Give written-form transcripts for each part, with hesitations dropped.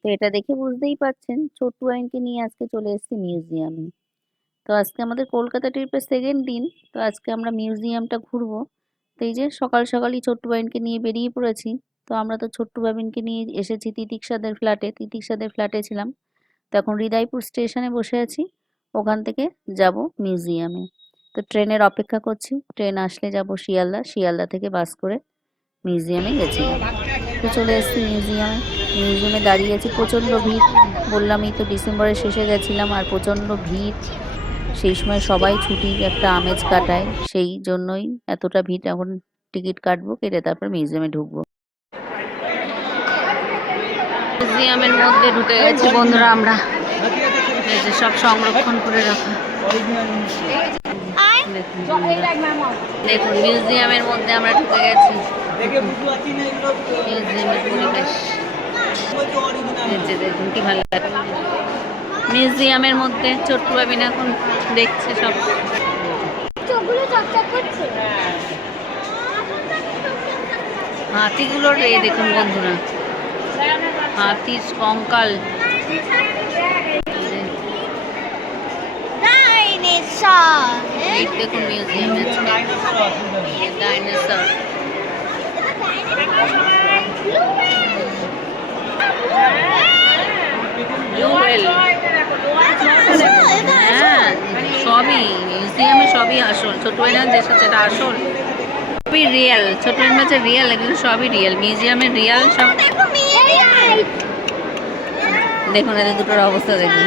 তো এটা দেখে বুঝতেই পারছেন ছোট্টু আইনকে নিয়ে আজকে চলে এসেছি মিউজিয়ামে। তো আজকে আমাদের কলকাতা ট্রিপের সেকেন্ড দিন। তো আজকে আমরা মিউজিয়ামটা ঘুরবো। তো এই যে সকাল সকালই ছোট্টু আইনকে নিয়ে বেরিয়ে পড়েছি। তো আমরা তো ছোট্টু বাবিনকে নিয়ে এসেছি তিতিক্ষাদের ফ্ল্যাটে। তিতিক্ষাদের ফ্ল্যাটে ছিলাম। তো এখন হৃদয়পুর স্টেশনে বসে আছি। ওখান থেকে যাব মিউজিয়ামে। তো ট্রেনের অপেক্ষা করছি। ট্রেন আসলে যাব শিয়ালদা। শিয়ালদা থেকে বাস করে মিউজিয়ামে গেছিলাম। তো চলে এসেছি মিউজিয়ামে। মিউজিয়ামে দাঁড়িয়ে আছি, প্রচণ্ড ভিড়। বললামই তো ডিসেম্বরের শেষে গেছিলাম আর প্রচণ্ড ভিড়। সেই সময় সবাই ছুটির একটা আমেজ কাটায়, সেই জন্যই এতটা ভিড়। এখন টিকিট কাটবো, কেটে তারপর মিউজিয়ামে ঢুকবো। মিউজিয়ামের মধ্যে ঢুকে গেছি বন্ধুরা আমরা। এই যে সব সংরক্ষণ করে রাখা। দেখুন মিউজিয়ামের মধ্যে আমরা ঢুকে গেছি। মিউজিয়ামের পরিবেশ দেখুন কি ভালো লাগে। মিউজিয়ামের মধ্যে ছোট্টু বাবিন এখন দেখছে সব। হাতিগুলোর দেখুন বন্ধুরা, হাতির কঙ্কাল। দেখুন মিউজিয়ামে ডাইনোসর। হ্যাঁ সবই মিউজিয়ামে, সবই আসল। ছোট না যেটা সেটা আসল, সবই রিয়েল। ছোট হচ্ছে রিয়েল, এগুলো সবই রিয়েল। মিউজিয়ামের রিয়েল সব। দেখুন এদের দুটোর অবস্থা দেখুন।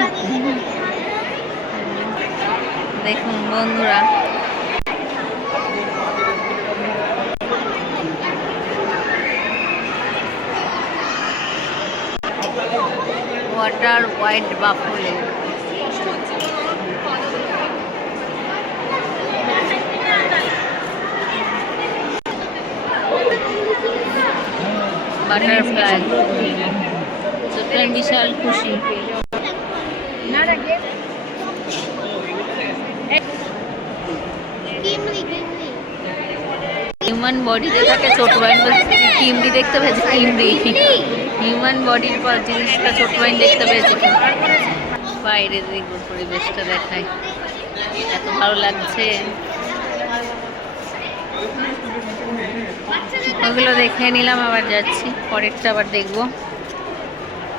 দেখুন বন্ধুরা ওয়াটার হোয়াইট বাফলে। বাটারফ্লাই। ছোট্ট বিশাল খুশি। হিউম্যান বডিতে থাকে ছোট বাইন, কিমড়ি দেখতে পেয়েছে। কিমড়ি হিউম্যান বডির পর জিনিসটা ছোট বাইন দেখতে পেয়েছে। বাইরে দেখবো পরিবেশটা দেখায়, এত ভালো লাগছে। ওগুলো দেখে নিলাম, আবার যাচ্ছি পরেরটা আবার দেখবো।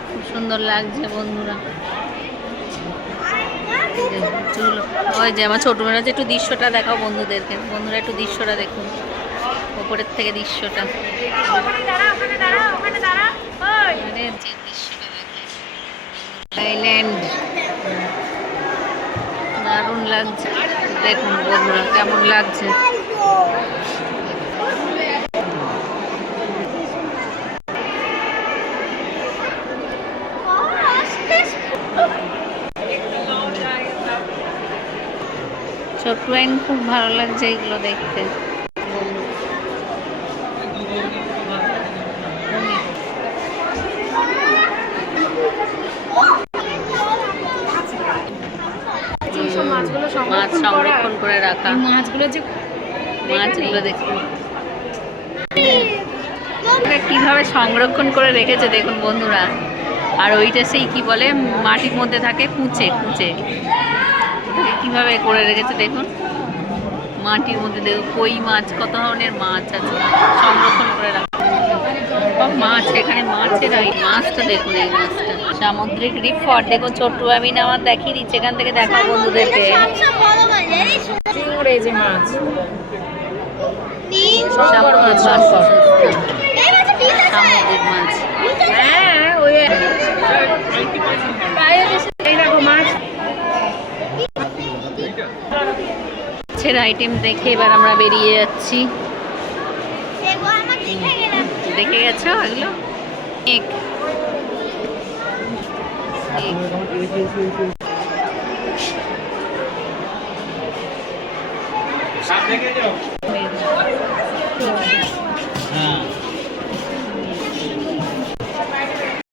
খুব সুন্দর লাগছে বন্ধুরা। ওই যে আমার ছোট মেয়েরা, একটু দৃশ্যটা দেখাও বন্ধুদেরকে। বন্ধুরা একটু দৃশ্যটা দেখুন, ওপরের থেকে দৃশ্যটা। আইল্যান্ড দারুণ লাগছে। দেখুন বন্ধুরা কেমন লাগছে। ছোট্ট আইন খুব ভালো লাগছে এগুলো দেখতে। মাছ সংরক্ষণ করে রাখা, মাছগুলো দেখুন কিভাবে সংরক্ষণ করে রেখেছে দেখুন বন্ধুরা। আর ওইটা সেই কি বলে, মাটির মধ্যে থাকে কুচে কুচে, কিভাবে করে রেখেছে দেখুন মাটির মধ্যে। দেখুন কই মাছ, কত ধরনের মাছ আছে সংরক্ষণ করে রাখা। মাছ, এখানে মাছের মাছটা দেখুন, এই মাছটা সামুদ্রিক রিফট। দেখুন ছোট্ট বাবিন আমার দেখিয়ে দিচ্ছে, এখান থেকে দেখাও বন্ধুদেরকে। মাছ সামুদ্রিক মাছ। মাছের আইটেম দেখে এবার আমরা বেরিয়ে যাচ্ছি। দেখে গেছো এগুলো? এক